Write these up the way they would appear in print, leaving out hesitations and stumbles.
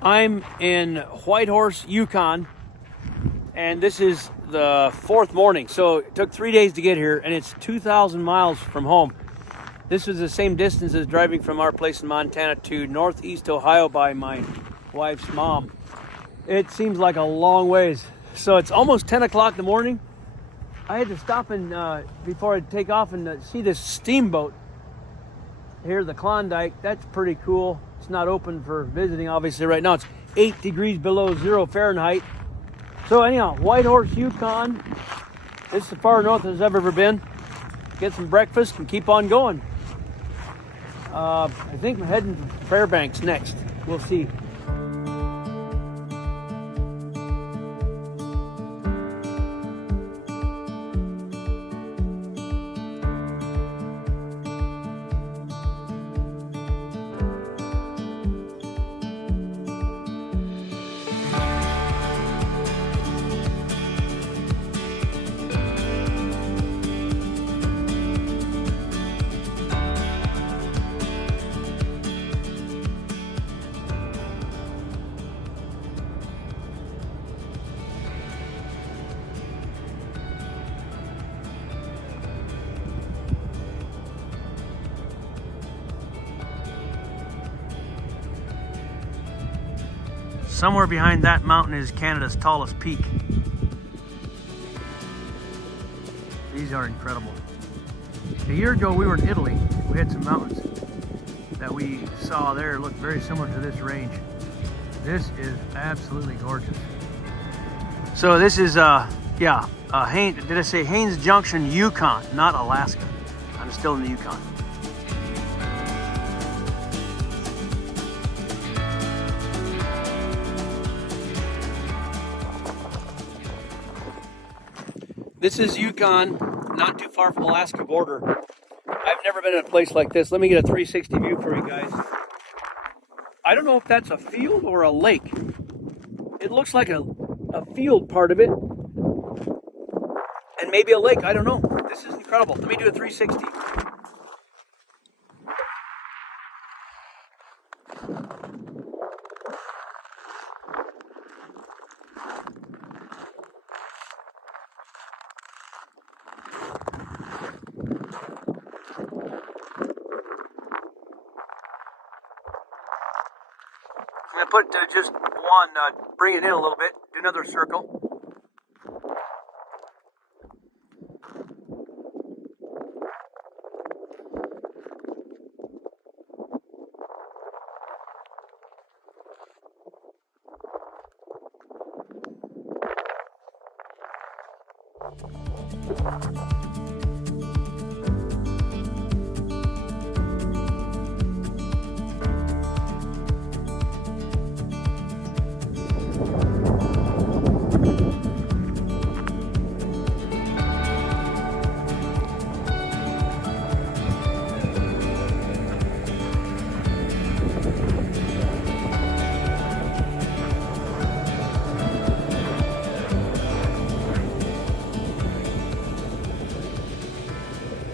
I'm in Whitehorse, Yukon, and this is the fourth morning. So it took 3 days to get here, and it's 2,000 miles from home. This was the same distance as driving from our place in Montana to Northeast Ohio by my wife's mom. It seems like a long ways. So it's almost 10 o'clock in the morning. I had to stop and before I take off and see this steamboat here, the Klondike. That's pretty cool. It's not open for visiting, obviously, right now. It's 8 degrees below zero Fahrenheit. So anyhow, Whitehorse, Yukon. This is as far north as I've ever been. Get some breakfast and keep on going. I think I'm heading to Fairbanks next. We'll see. Somewhere behind that mountain is Canada's tallest peak. These are incredible. A year ago we were in Italy. We had some mountains that we saw there look very similar to this range. This is absolutely gorgeous. So this is did I say Haines Junction, Yukon, not Alaska. I'm still in the Yukon. This is Yukon, not too far from Alaska border. I've never been in a place like this. Let me get a 360 view for you guys. I don't know if that's a field or a lake. It looks like a field part of it. And maybe a lake, I don't know. This is incredible. Let me do a 360. I'm going to put just one, bring it in a little bit, do another circle.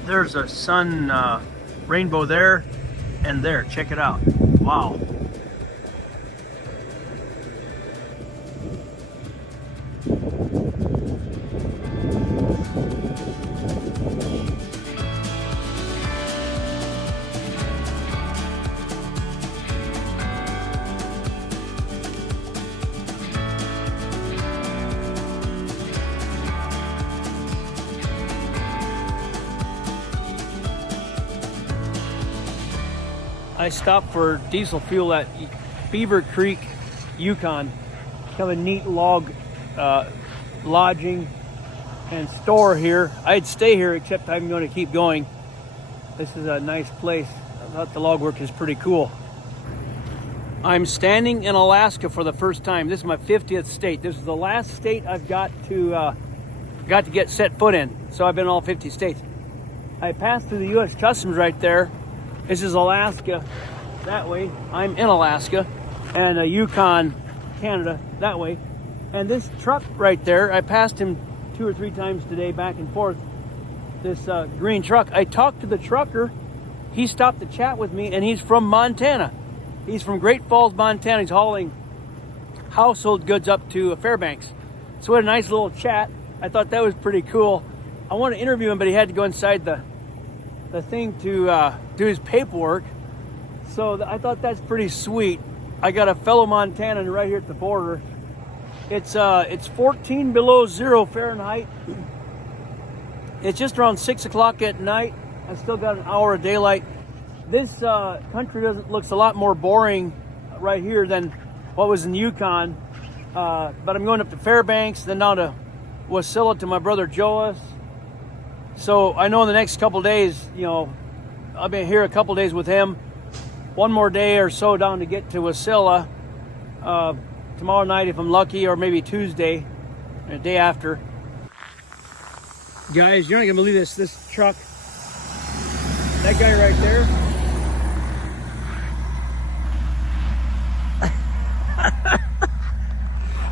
There's a sun rainbow there and there. Check it out. Wow. I stopped for diesel fuel at Beaver Creek, Yukon. Kind of a neat log lodging and store here. I'd stay here, except I'm going to keep going. This is a nice place. I thought the log work is pretty cool. I'm standing in Alaska for the first time. This is my 50th state. This is the last state I've got to get set foot in. So I've been in all 50 states. I passed through the U.S. Customs right there. This is Alaska that way. I'm in Alaska. And Yukon, Canada that way. And this truck right there, I passed him 2 or 3 times today back and forth. This green truck. I talked to the trucker. He stopped to chat with me, and he's from Montana. He's from Great Falls, Montana. He's hauling household goods up to Fairbanks. So we had a nice little chat. I thought that was pretty cool. I wanted to interview him, but he had to go inside the thing to do his paperwork. So I thought that's pretty sweet. I got a fellow Montanan right here at the border. It's 14 below 0 Fahrenheit. It's just around 6 o'clock at night. I still got an hour of daylight. This country looks a lot more boring right here than what was in Yukon. But I'm going up to Fairbanks, then down to Wasilla to my brother Joas. So I know in the next couple days, I'll be here a couple days with him. One more day or so down to get to Wasilla. Tomorrow night if I'm lucky, or maybe Tuesday, the day after. Guys, you're not gonna believe this. This truck, that guy right there.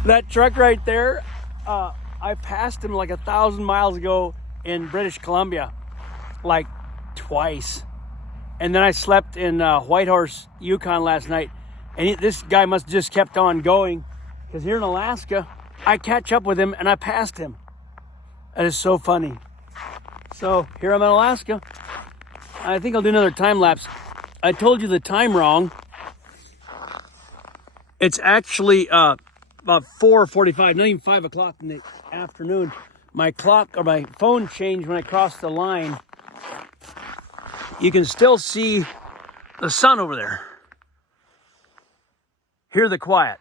That truck right there, I passed him like 1,000 miles ago in British Columbia, like twice. And then I slept in Whitehorse, Yukon last night. And this guy must have just kept on going, because here in Alaska, I catch up with him and I passed him. That is so funny. So here I'm in Alaska. I think I'll do another time lapse. I told you the time wrong. It's actually about 4:45, not even 5 o'clock in the afternoon. My clock or my phone changed when I crossed the line. You can still see the sun over there. Hear the quiet.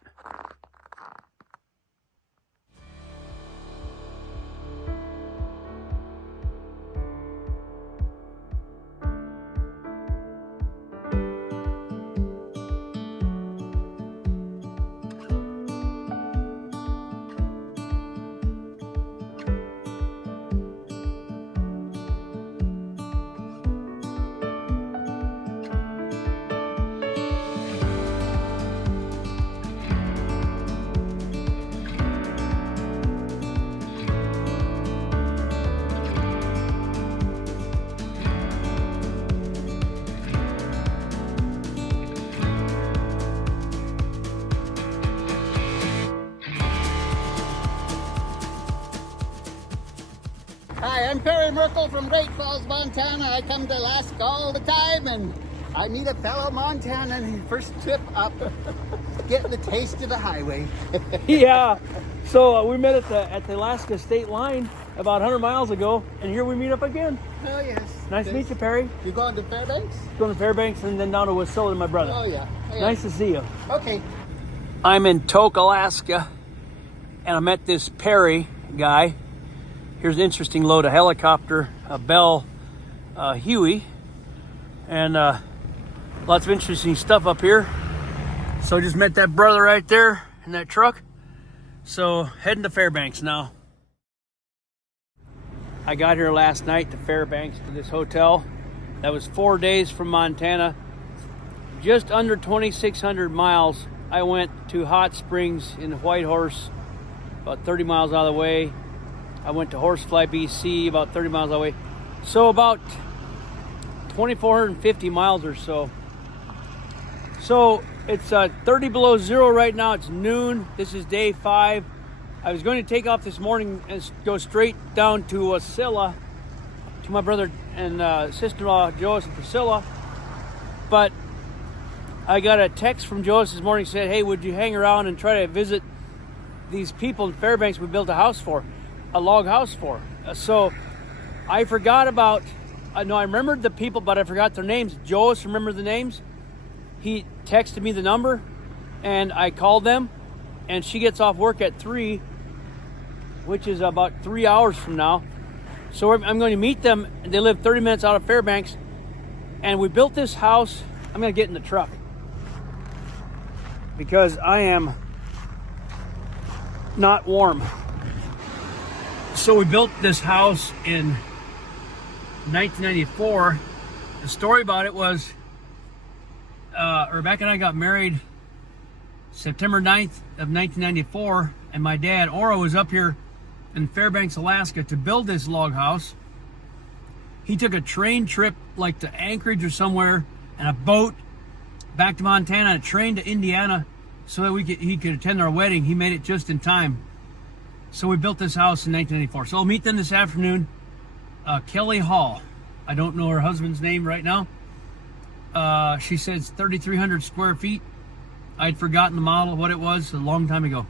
Hi, I'm Perry Merkel from Great Falls, Montana. I come to Alaska all the time, and I meet a fellow Montanan. First trip up, getting the taste of the highway. Yeah, so we met at the Alaska state line about 100 miles ago, and here we meet up again. Oh, yes. Nice to meet you, Perry. You going to Fairbanks? Going to Fairbanks and then down to Wasilla to my brother. Oh, yeah. Oh, yeah. Nice to see you. Okay. I'm in Tok, Alaska, and I met this Perry guy. Here's an interesting load, a helicopter, a Bell Huey, and lots of interesting stuff up here. So I just met that brother right there in that truck. So heading to Fairbanks now. I got here last night to Fairbanks to this hotel. That was 4 days from Montana. Just under 2,600 miles. I went to Hot Springs in Whitehorse, about 30 miles out of the way. I went to Horsefly, BC, about 30 miles away. So about 2,450 miles or so. So it's 30 below 0 right now. It's noon. This is day 5. I was going to take off this morning and go straight down to Wasilla to my brother and sister-in-law, Joas and Priscilla. But I got a text from Joas this morning, said, hey, would you hang around and try to visit these people in Fairbanks we built a house for? A log house for. So I forgot about, no, I remembered the people, but I forgot their names. Joas remembered the names. He texted me the number, and I called them, and she gets off work at 3, which is about 3 hours from now. So I'm going to meet them. They live 30 minutes out of Fairbanks, and we built this house. I'm going to get in the truck because I am not warm. So we built this house in 1994. The story about it was Rebekah and I got married September 9th of 1994, and my dad, Ora, was up here in Fairbanks, Alaska to build this log house. He took a train trip like to Anchorage or somewhere, and a boat back to Montana, and a train to Indiana, so that he could attend our wedding. He made it just in time. So we built this house in 1994. So I'll meet them this afternoon. Kelly Hall. I don't know her husband's name right now. She says 3,300 square feet. I'd forgotten the model, what it was, a long time ago.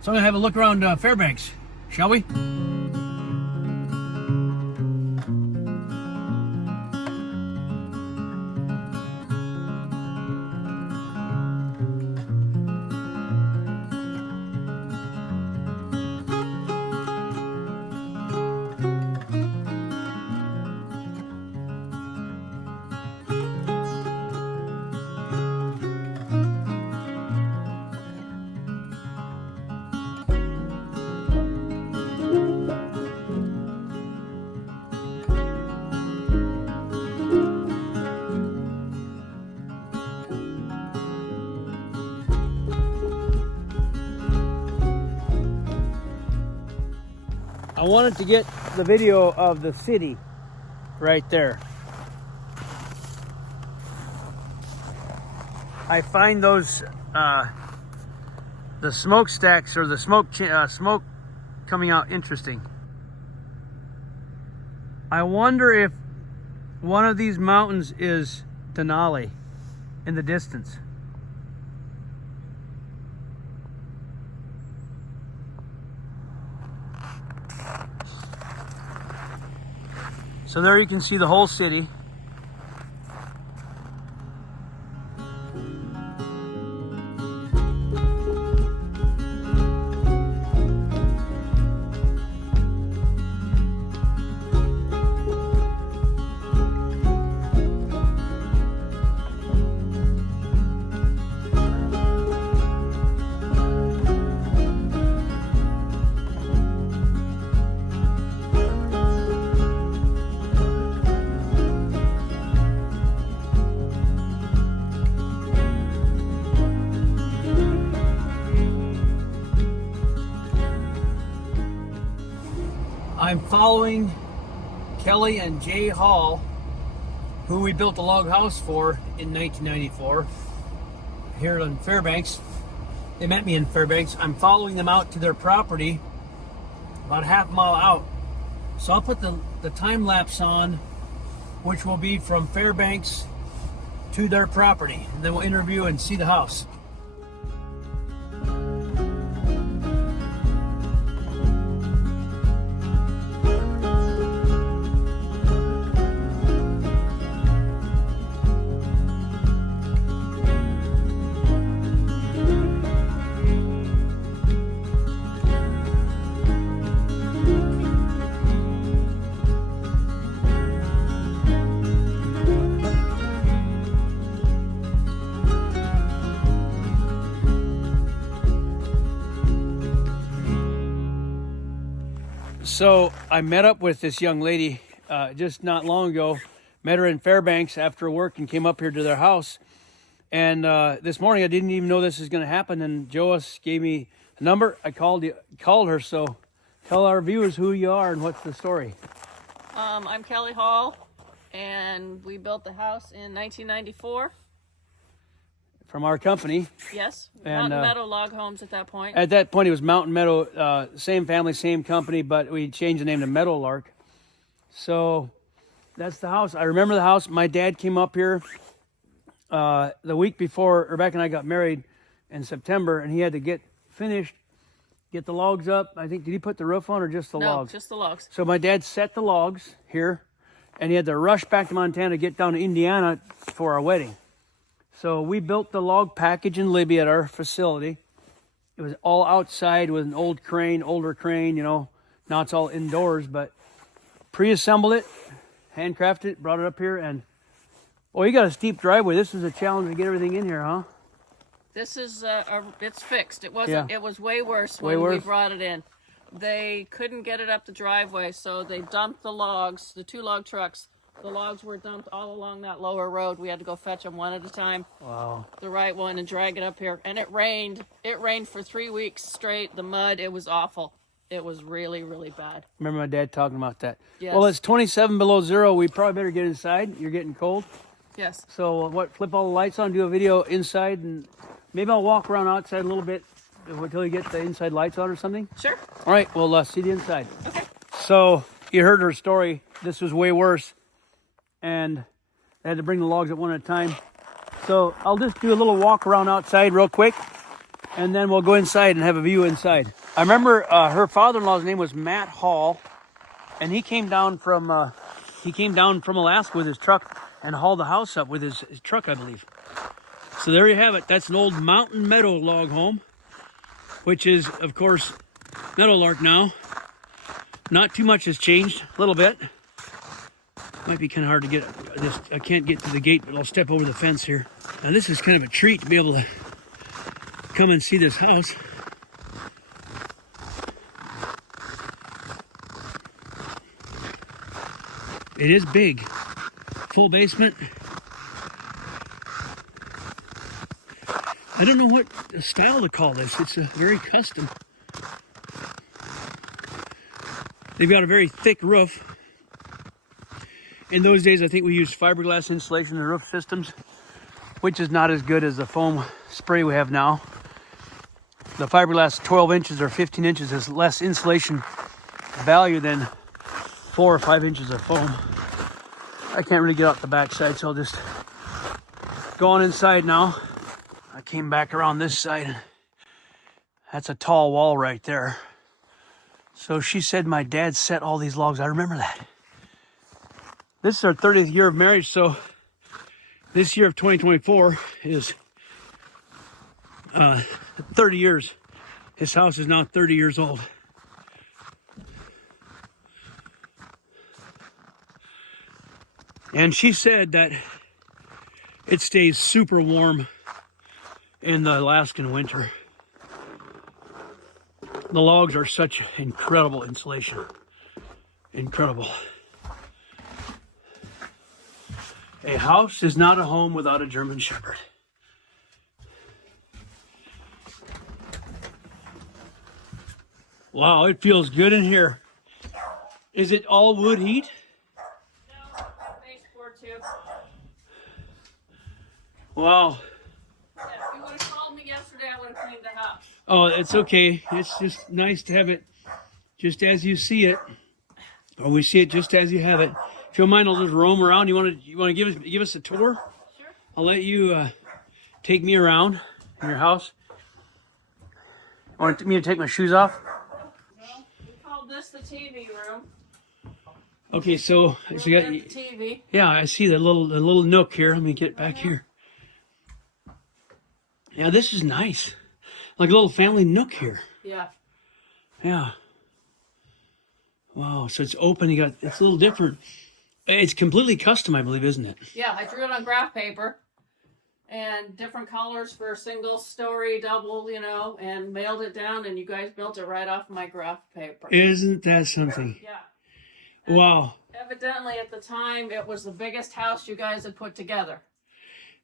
So I'm gonna have a look around Fairbanks, shall we? I wanted to get the video of the city right there. I find those the smokestacks or the smoke coming out interesting. I wonder if one of these mountains is Denali in the distance. So there you can see the whole city. I'm following Kelly and Jay Hall, who we built a log house for in 1994 here in Fairbanks. They met me in Fairbanks. I'm following them out to their property about a half mile out. So I'll put the time lapse on, which will be from Fairbanks to their property. And then we'll interview and see the house. So I met up with this young lady just not long ago. Met her in Fairbanks after work and came up here to their house. And this morning I didn't even know this was going to happen. And Joas gave me a number. I called her. So tell our viewers who you are and what's the story. I'm Kelly Hall, and we built the house in 1994. From our company. Yes, And, Mountain Meadow Log Homes at that point. At that point, it was Mountain Meadow, same family, same company, but we changed the name to Meadowlark. So that's the house. I remember the house. My dad came up here the week before Rebekah and I got married in September, and he had to get the logs up. I think, did he put the roof on or just the logs? No, just the logs. So my dad set the logs here, and he had to rush back to Montana to get down to Indiana for our wedding. So we built the log package in Libby at our facility. It was all outside with an older crane, you know. Now it's all indoors, but pre-assembled it, handcrafted it, brought it up here, and boy, you got a steep driveway. This is a challenge to get everything in here, huh? This is it's fixed. It wasn't. Yeah. It was way worse when we brought it in. They couldn't get it up the driveway, so they dumped the logs. The 2 log trucks. The logs were dumped all along that lower road. We had to go fetch them one at a time. Wow. The right one and drag it up here. And it rained. It rained for 3 weeks straight. The mud, it was awful. It was really, really bad. Remember my dad talking about that. Yes. Well, it's 27 below zero. We probably better get inside. You're getting cold. Yes. So flip all the lights on, do a video inside, and maybe I'll walk around outside a little bit until you get the inside lights on or something. Sure. All right, we'll see the inside. Okay. So you heard her story. This was way worse, and they had to bring the logs at one at a time. So I'll just do a little walk around outside real quick, and then we'll go inside and have a view inside. I remember her father-in-law's name was Matt Hall, and he came down from Alaska with his truck and hauled the house up with his truck, I believe. So there you have it. That's an old Mountain Meadow Log Home, which is, of course, Meadowlark now. Not too much has changed, a little bit. Might be kind of hard to get this. I can't get to the gate, but I'll step over the fence here. Now this is kind of a treat to be able to come and see this house. It is big. Full basement. I don't know what style to call this. It's a very custom. They've got a very thick roof. In those days, I think we used fiberglass insulation in the roof systems, which is not as good as the foam spray we have now. The fiberglass 12 inches or 15 inches is less insulation value than 4 or 5 inches of foam. I can't really get out the backside, so I'll just go on inside now. I came back around this side. That's a tall wall right there. So she said my dad set all these logs. I remember that. This is our 30th year of marriage, so this year of 2024 is 30 years. His house is now 30 years old. And she said that it stays super warm in the Alaskan winter. The logs are such incredible insulation. Incredible. A house is not a home without a German Shepherd. Wow, it feels good in here. Is it all wood heat? No, baseboard too. Wow. Yeah, if you would have called me yesterday, I would have cleaned the house. Oh, it's okay. It's just nice to have it just as you see it, or we see it just as you have it. If you don't mind, I'll just roam around. You want to give us a tour? Sure. I'll let you take me around in your house. Want me to take my shoes off? Well, we called this the TV room. Okay, so We're you got the TV. yeah. I see the little nook here. Let me get back here. Yeah, this is nice. Like a little family nook here. Yeah. Yeah. Wow. So it's open. It's a little different. It's completely custom, I believe, isn't it? Yeah, I drew it on graph paper. And different colors for single story, double, and mailed it down, and you guys built it right off my graph paper. Isn't that something? Yeah. And wow. Evidently, at the time, it was the biggest house you guys had put together.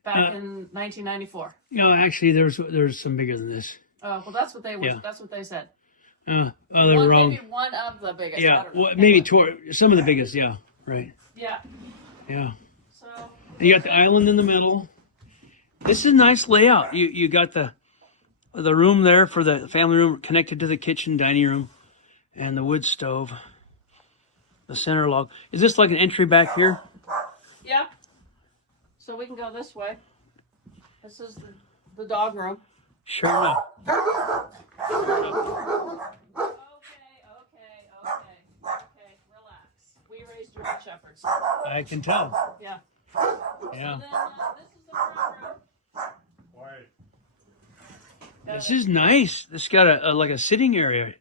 Back in 1994. No, actually, there's some bigger than this. Oh, well, that's what they were. Yeah. That's what they said. They were wrong. Maybe one of the biggest. Yeah, I don't know. well, maybe some of the biggest. Yeah, right. Yeah. Yeah. So. You got the island in the middle. This is a nice layout. You got the room there for the family room connected to the kitchen, dining room, and the wood stove. The center log. Is this like an entry back here? Yeah. So we can go this way. This is the dog room. Sure enough. Okay, relax. We raised German Shepherds. I can tell. Yeah. Yeah. So then, this is the front room. This is nice. This got like a sitting area,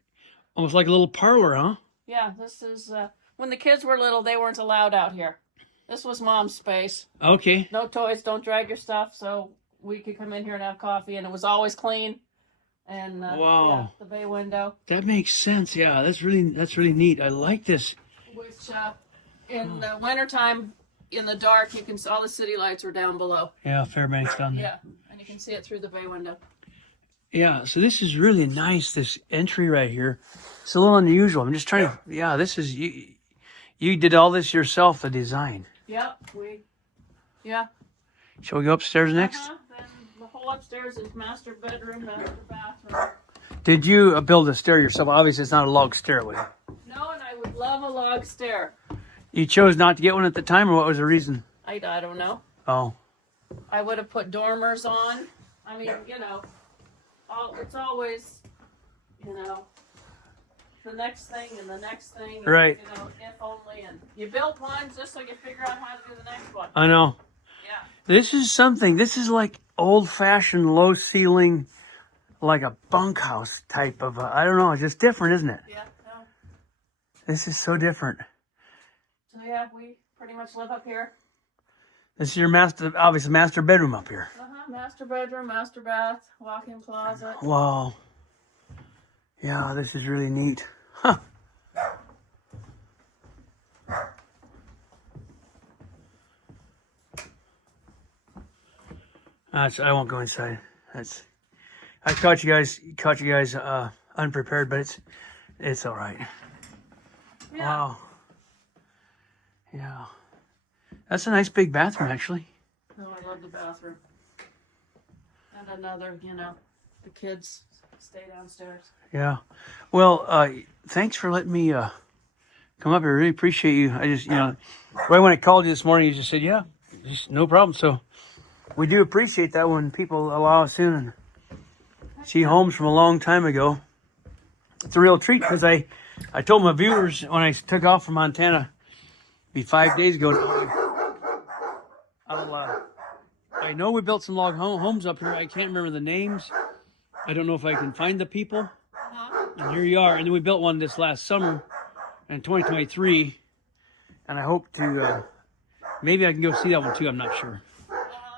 almost like a little parlor, huh? Yeah, this is when the kids were little, they weren't allowed out here. This was Mom's space. Okay. No toys, don't drag your stuff, so we could come in here and have coffee, and it was always clean. And wow. Yeah, the bay window. That makes sense. Yeah, that's really neat. I like this. Which in the wintertime, in the dark, you can see all the city lights were down below. Yeah, Fairbanks down there. Yeah, and you can see it through the bay window. Yeah, so this is really nice. This entry right here. It's a little unusual. I'm just trying to. Yeah, this is you did all this yourself, the design. Yep, Yeah. Shall we go upstairs next? Then the whole whole upstairs is master bedroom, master bathroom. Did you build a stair yourself? Obviously, it's not a log stairway. No, and I would love a log stair. You chose not to get one at the time, or what was the reason? I don't know. Oh. I would have put dormers on. I mean, it's always, the next thing and the next thing. And, Right. If only. And you build one just so you figure out how to do the next one. I know. Yeah. This is like old-fashioned, low-ceiling, like a bunkhouse type of, I don't know, it's just different, isn't it? Yeah, no. This is so different. So yeah, we pretty much live up here. This is your master bedroom up here. Master bedroom, master bath, walk-in closet. Wow. Yeah, this is really neat. Huh. I won't go inside. I caught you guys unprepared, but it's all right. Yeah. Wow. Yeah. That's a nice big bathroom, actually. Oh, I love the bathroom. And another, the kids stay downstairs. Yeah. Well, thanks for letting me come up here. I really appreciate you. I just, right when I called you this morning, you just said, yeah, just no problem. So we do appreciate that when people allow us in and see homes from a long time ago. It's a real treat because I told my viewers when I took off from Montana, be 5 days ago, I know we built some log homes up here. I can't remember the names. I don't know if I can find the people. And here you are. And then we built one this last summer in 2023. And I hope to, maybe I can go see that one too. I'm not sure.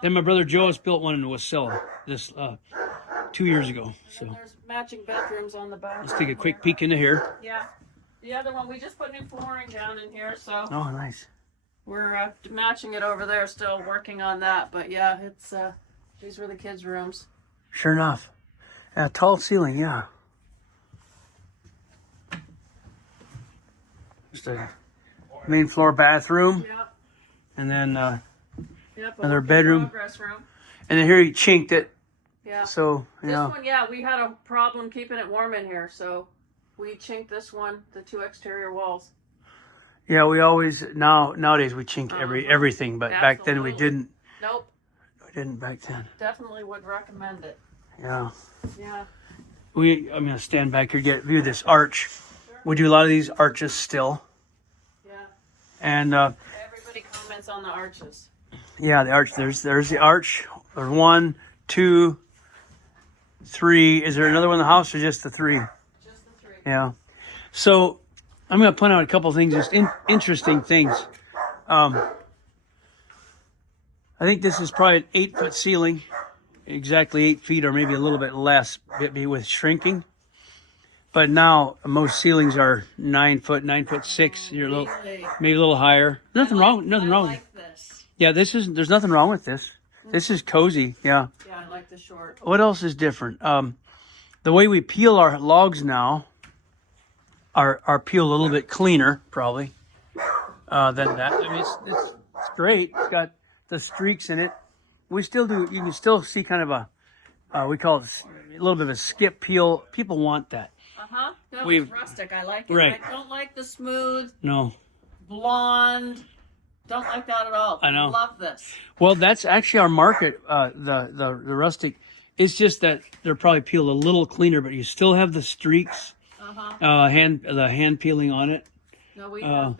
Then my brother Joe has built one in Wasilla this 2 years ago. So there's matching bedrooms on the back. Let's take a quick peek into here. Yeah. The other one, we just put new flooring down in here, so. Oh, nice. We're matching it over there, still working on that. But yeah, these were the kids' rooms. Sure enough. Yeah, tall ceiling, yeah. Just a main floor bathroom. Yep. And then Yep, another bedroom. Progress room. And then here you chinked it. Yeah. So, This one, yeah, we had a problem keeping it warm in here, so we chinked this one, the two exterior walls. Yeah, we always, nowadays we chink everything, but back then we Absolutely. didn't. Nope. We didn't back then. Definitely would recommend it. Yeah. Yeah. I'm going to stand back here, view this arch. Sure. We do a lot of these arches still. Yeah. And, Everybody comments on the arches. yeah, the arch, there's the arch. There's 1, 2, 3. Is there another one in the house or just the 3? Just the 3. Yeah. So I'm going to point out a couple of things, just interesting things. I think this is probably an 8-foot ceiling, exactly 8 feet or maybe a little bit less, maybe with shrinking. But now most ceilings are 9 foot, 9'6". You're maybe a little higher. Nothing wrong. Nothing wrong. I like this. Yeah, there's nothing wrong with this. This is cozy. Yeah. Yeah, I like the short. What else is different? The way we peel our logs now are peeled a little bit cleaner, probably, than that. I mean, it's great. It's got the streaks in it. We still do. You can still see kind of we call it a little bit of a skip peel. People want that. No, it's rustic. I like it. Right. I don't like the smooth, No. blonde. Don't like that at all. I know. Love this. Well, that's actually our market. The rustic. It's just that they're probably peeled a little cleaner, but you still have the streaks. The hand peeling on it. No, we have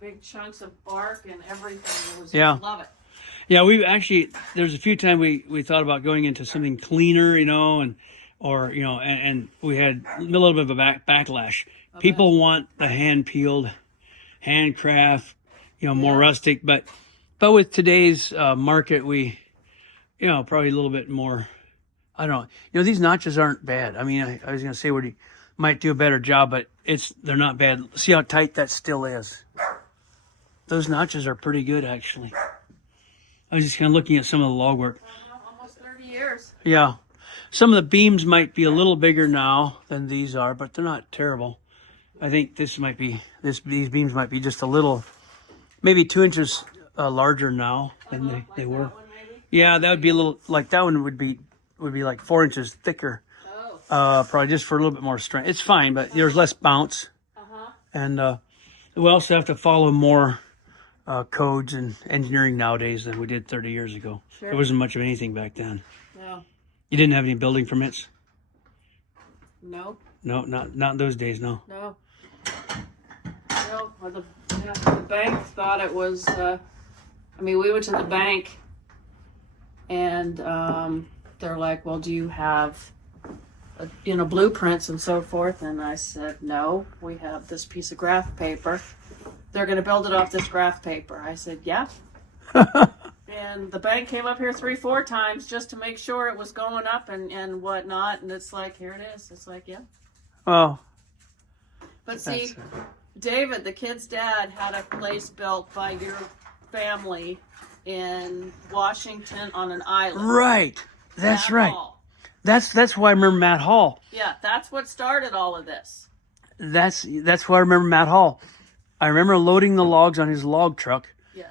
big chunks of bark and everything. Love it. Yeah, there's a few times we thought about going into something cleaner, and we had a little bit of a backlash. People want the hand peeled, handcraft, more rustic, but with today's market, we, probably a little bit more, I don't know. These notches aren't bad. I mean, I was going to say we might do a better job, but they're not bad. See how tight that still is. Those notches are pretty good, actually. I was just kind of looking at some of the log work. Almost 30 years. Yeah. Some of the beams might be a little bigger now than these are, but they're not terrible. I think these beams might be just a little, maybe 2 inches larger now than they were. That one maybe? Yeah, that would be a little, like that one would be would be like 4 inches thicker. Oh. Probably just for a little bit more strength. It's fine, but there's less bounce. And we also have to follow more codes and engineering nowadays than we did 30 years ago. Sure. There wasn't much of anything back then. No. You didn't have any building permits? No. No, not in those days, no. No. No. Well, the bank thought it was. We went to the bank, and they're like, "Well, do you have, blueprints and so forth?" And I said, "No, we have this piece of graph paper. They're going to build it off this graph paper." I said, "Yeah." And the bank came up here 3-4 times just to make sure it was going up and whatnot. And it's like, here it is. It's like, yeah. Well, but see, David, the kid's dad, had a place built by your family in Washington on an island. right. That's Matt right. Hall. That's why I remember Matt Hall. Yeah, that's what started all of this. That's why I remember Matt Hall. I remember loading the logs on his log truck. Yes.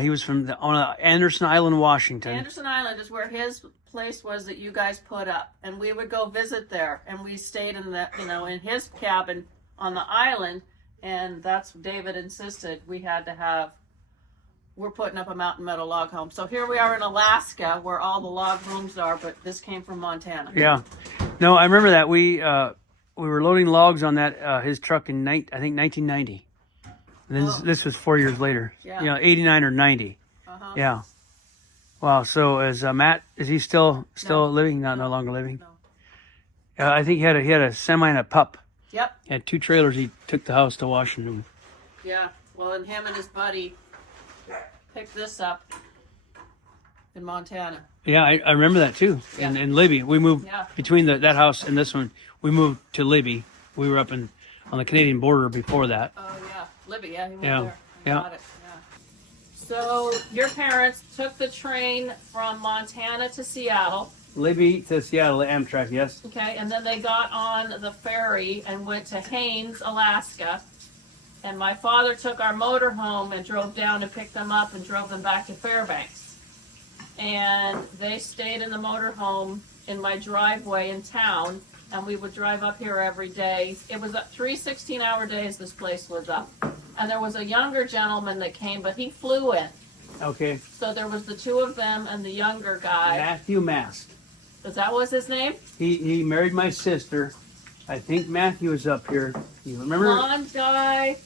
He was on Anderson Island, Washington. Anderson Island is where his place was that you guys put up, and we would go visit there, and we stayed in in his cabin on the island, and that's David insisted we had to have. We're putting up a Mountain Meadow log home. So here we are in Alaska, where all the log homes are, but this came from Montana. Yeah, no, I remember that we were loading logs on that his truck in I think 1990. And this was 4 years later. Yeah. 89 or 90. Yeah. Wow. So is Matt? Is he still living? No longer living. No. I think he had a semi and a pup. Yep. He had 2 trailers. He took the house to Washington. Yeah. Well, and him and his buddy picked this up in Montana. Yeah, I remember that too. Yeah. In Libby, we moved Yeah. between that house and this one. We moved to Libby. We were up on the Canadian border before that. Oh yeah, Libby. Yeah, he went Yeah. there. Yeah. Got it. Yeah. So your parents took the train from Montana to Seattle. Libby to Seattle, Amtrak, yes. Okay, and then they got on the ferry and went to Haines, Alaska. And my father took our motor home and drove down and picked them up and drove them back to Fairbanks. And they stayed in the motor home in my driveway in town, and we would drive up here every day. It was 3 16-hour days this place was up. And there was a younger gentleman that came, but he flew in. Okay. So there was the 2 of them and the younger guy. Matthew Mast. That was his name? He married my sister. I think Matthew was up here. You remember? Blonde guy.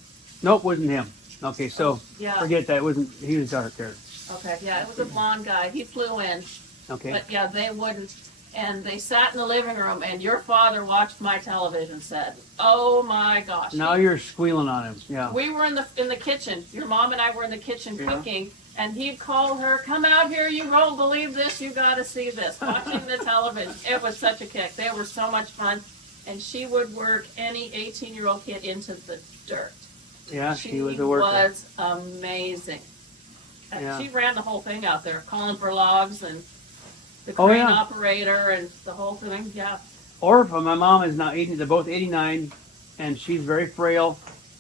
Nope, wasn't him. Okay, so Yeah. forget that. It wasn't. He was dark haired. Okay, yeah, it was a blonde guy. He flew in. Okay. But yeah, they wouldn't. And they sat in the living room, and your father watched my television set. Oh my gosh! Now you're squealing on him. Yeah. We were in the kitchen. Your mom and I were in the kitchen cooking, and he'd call her, "Come out here! You won't believe this! You got to see this!" Watching the television, it was such a kick. They were so much fun, and she would work any 18-year-old kid into the dirt. Yeah, she was a worker. She was amazing. Yeah. She ran the whole thing out there, calling for logs and the crane operator and the whole thing. Yeah. Orpha, my mom is now 80. They're both 89, and she's very frail.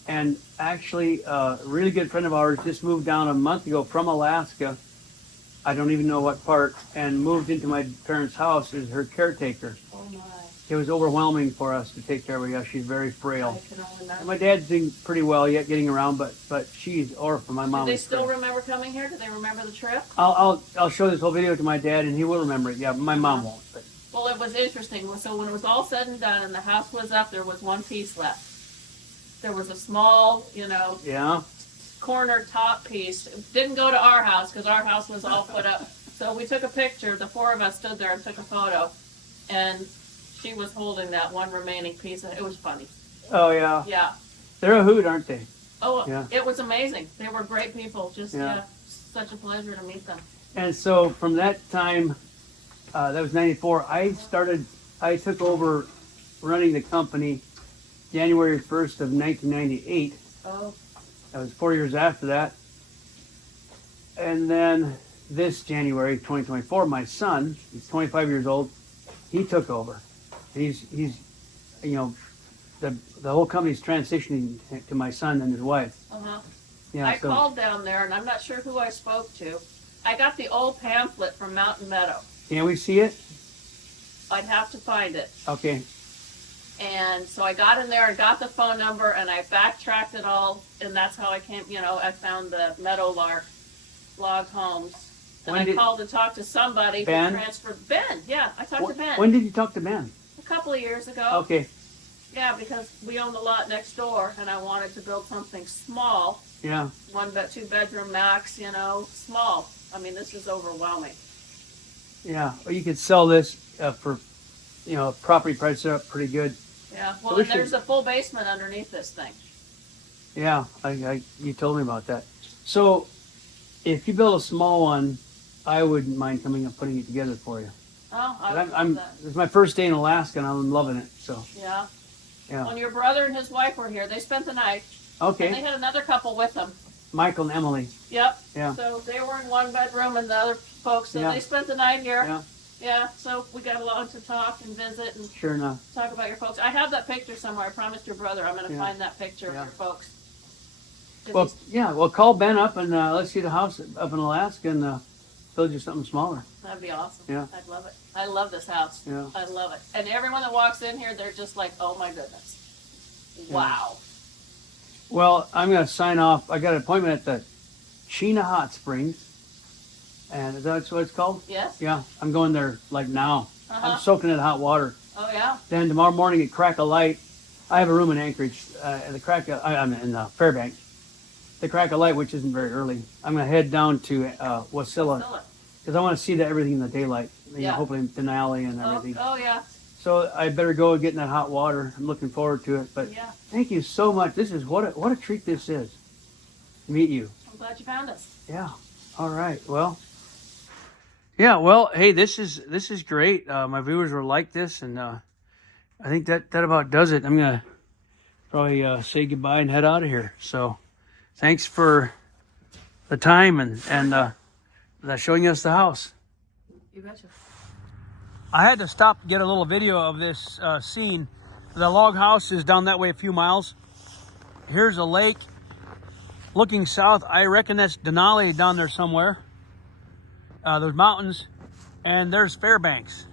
And actually, a really good friend of ours just moved down a month ago from Alaska. I don't even know what part, and moved into my parents' house as her caretaker. Oh my. It was overwhelming for us to take care of her. Yeah, she's very frail. I can only imagine. And my dad's doing pretty well yet, getting around, but she's Orpha. My mom. Do they is still frail. remember coming here? Do they remember the trip? I'll show this whole video to my dad, and he will remember it. Yeah, but my mom won't. But. Well, it was interesting. So when it was all said and done, and the house was up, there was one piece left. There was a small, Yeah. corner top piece. It didn't go to our house because our house was all put up. So we took a picture. The 4 of us stood there and took a photo, and she was holding that one remaining piece. It was funny. Oh yeah. Yeah. They're a hoot, aren't they? Oh, yeah. It was amazing. They were great people. Just Yeah. such a pleasure to meet them. And so from that time, that was 94. I took over running the company January 1st of 1998. Oh. That was 4 years after that. And then this January 2024, my son, he's 25 years old, he took over. He's the whole company's transitioning to my son and his wife. Uh-huh. Yeah, I called down there, and I'm not sure who I spoke to. I got the old pamphlet from Mountain Meadow. Can we see it? I'd have to find it. Okay. And so I got in there and got the phone number, and I backtracked it all, and that's how I came, I found the Meadowlark Log Homes. And I called to talk to somebody Ben? who transferred. Ben, yeah, I talked to Ben. When did you talk to Ben? A couple of years ago. Okay. Yeah, because we owned a lot next door, and I wanted to build something small. Yeah. 2-bedroom max, small. I mean, this is overwhelming. Yeah. Well, you could sell this for, property prices are up pretty good. Yeah. Well, So and there's a full basement underneath this thing. Yeah, you told me about that. So, if you build a small one, I wouldn't mind coming up putting it together for you. Oh, I would love that. It's my first day in Alaska, and I'm loving it. So. Yeah. Yeah. When your brother and his wife were here, they spent the night. Okay. And they had another couple with them. Michael and Emily. Yep. Yeah. So they were in one bedroom, and the other folks, so they spent the night here. Yeah. Yeah. So we got along to talk and visit and Sure enough. talk about your folks. I have that picture somewhere. I promised your brother I'm going to find that picture of your folks. Well, call Ben up and let's see the house up in Alaska and build you something smaller. That'd be awesome. Yeah. I'd love it. I love this house. Yeah. I love it. And everyone that walks in here, they're just like, oh my goodness. Wow. Well, I'm going to sign off. I got an appointment at the Chena Hot Springs. And is that what it's called? Yes. Yeah. I'm going there like now. Uh-huh. I'm soaking in hot water. Oh, yeah? Then tomorrow morning at Crack a Light, I have a room in Anchorage. I'm in Fairbanks. The Crack a Light, which isn't very early. I'm going to head down to Wasilla. Because I want to see everything in the daylight. Hopefully Denali and everything. Oh, yeah. So I better go get in that hot water. I'm looking forward to it. But thank you so much. This is what a treat this is to meet you. I'm glad you found us. Yeah. All right. Well. Yeah. Well. Hey, this is great. My viewers will like this, and I think that about does it. I'm gonna probably say goodbye and head out of here. So, thanks for the time and showing us the house. You betcha. I had to stop to get a little video of this scene. The log house is down that way a few miles. Here's a lake looking south. I reckon that's Denali down there somewhere. There's mountains, and there's Fairbanks.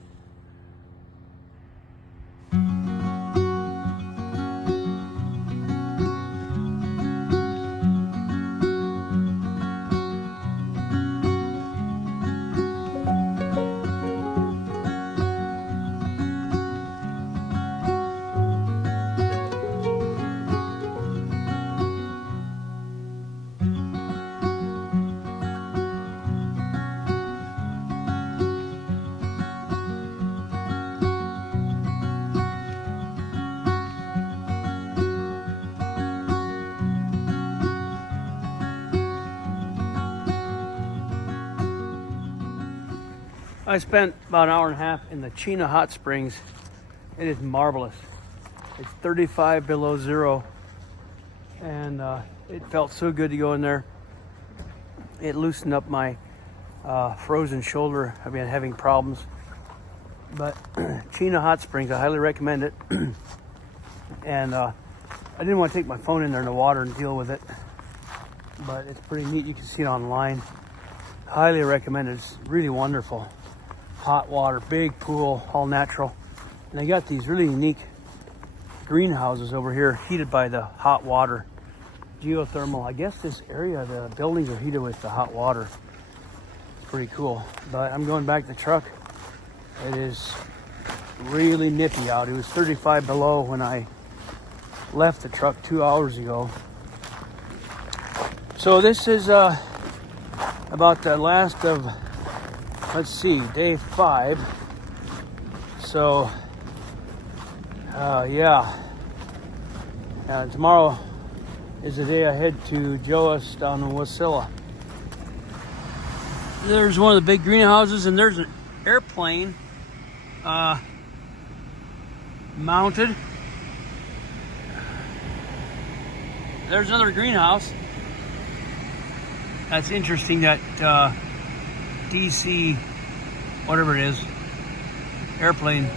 I spent about an hour and a half in the Chena Hot Springs. It is marvelous. It's 35 below zero, and it felt so good to go in there. It loosened up my frozen shoulder. I've been having problems. But Chena Hot Springs, I highly recommend it. And I didn't want to take my phone in there in the water and deal with it, but it's pretty neat. You can see it online. Highly recommend it. It's really wonderful. Hot water, big pool, all natural. And they got these really unique greenhouses over here heated by the hot water. Geothermal. I guess this area, the buildings are heated with the hot water. It's pretty cool. But I'm going back to the truck. It is really nippy out. It was 35 below when I left the truck 2 hours ago. So this is about the last of, let's see, day 5. So tomorrow is the day I head to Joas down in Wasilla. There's one of the big greenhouses, and there's an airplane mounted. There's another greenhouse. That's interesting that DC, whatever it is, airplane